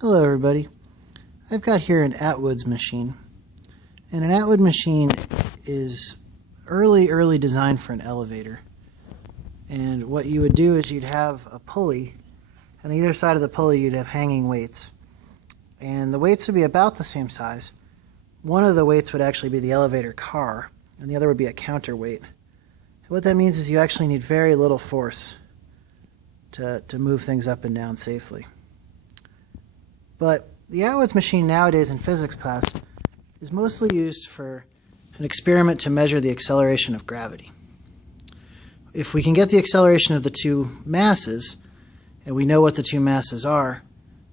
Hello everybody. I've got here an Atwood's machine. And an Atwood machine is early designed for an elevator. And what you would do is you'd have a pulley, and on either side of the pulley you'd have hanging weights. And the weights would be about the same size. One of the weights would actually be the elevator car, and the other would be a counterweight. And what that means is you actually need very little force to move things up and down safely. But the Atwood's machine nowadays in physics class is mostly used for an experiment to measure the acceleration of gravity. If we can get the acceleration of the two masses, and we know what the two masses are,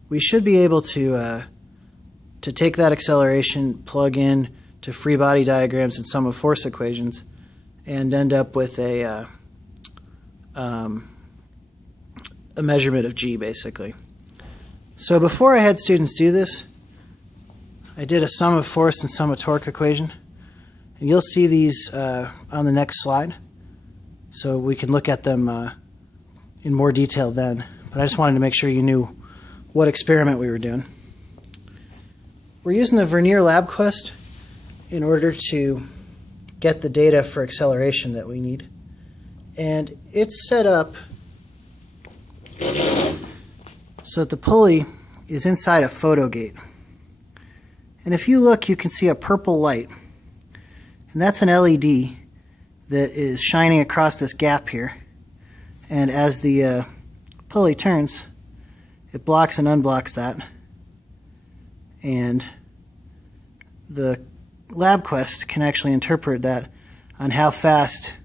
we should be able to take that acceleration, plug in to free body diagrams and sum of force equations, and end up with a measurement of g, basically. So before I had students do this, I did a sum of force and sum of torque equation. And you'll see these on the next slide. So we can look at them in more detail then. But I just wanted to make sure you knew what experiment we were doing. We're using the Vernier LabQuest in order to get the data for acceleration that we need. And it's set up so that the pulley is inside a photo gate. And if you look, you can see a purple light. And that's an LED that is shining across this gap here. And as the pulley turns, it blocks and unblocks that. And the LabQuest can actually interpret that on how fast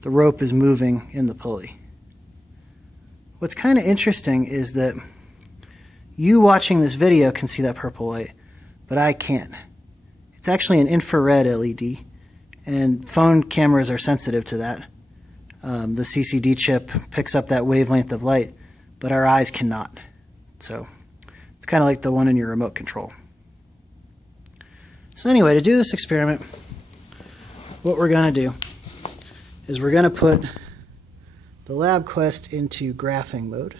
the rope is moving in the pulley. What's kind of interesting is that you watching this video can see that purple light, but I can't. It's actually an infrared LED, and phone cameras are sensitive to that. The CCD chip picks up that wavelength of light, but our eyes cannot. So it's kind of like the one in your remote control. So anyway, to do this experiment, what we're going to do is we're going to put the LabQuest into graphing mode.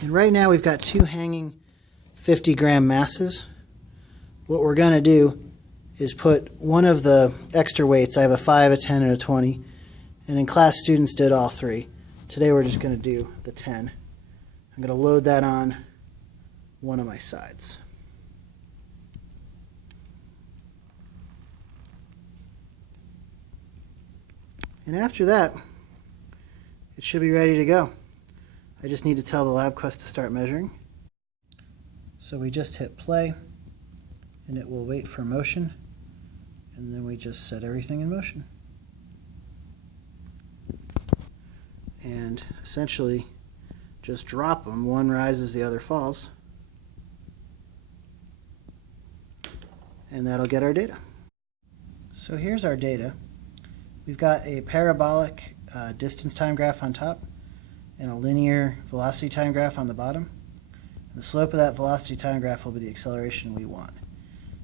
And right now we've got two hanging 50-gram masses. What we're going to do is put one of the extra weights. I have a 5, a 10, and a 20. And in class, students did all three. Today we're just going to do the 10. I'm going to load that on one of my sides. And after that, it should be ready to go. I just need to tell the LabQuest to start measuring. So we just hit play, and it will wait for motion, and then we just set everything in motion. And essentially, just drop them. One rises, the other falls. And that'll get our data. So here's our data. We've got a parabolic distance time graph on top and a linear velocity time graph on the bottom. And the slope of that velocity time graph will be the acceleration we want.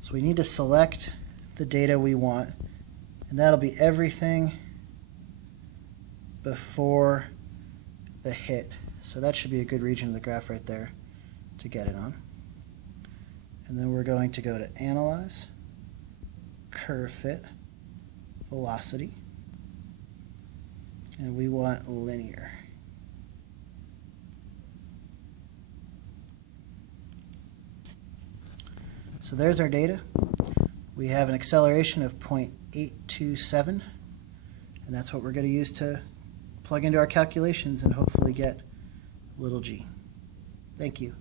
So we need to select the data we want, and that'll be everything before the hit. So that should be a good region of the graph right there to get it on. And then we're going to go to Analyze, Curve Fit, Velocity, and we want linear. So there's our data. We have an acceleration of 0.827, and that's what we're going to use to plug into our calculations and hopefully get little g. Thank you.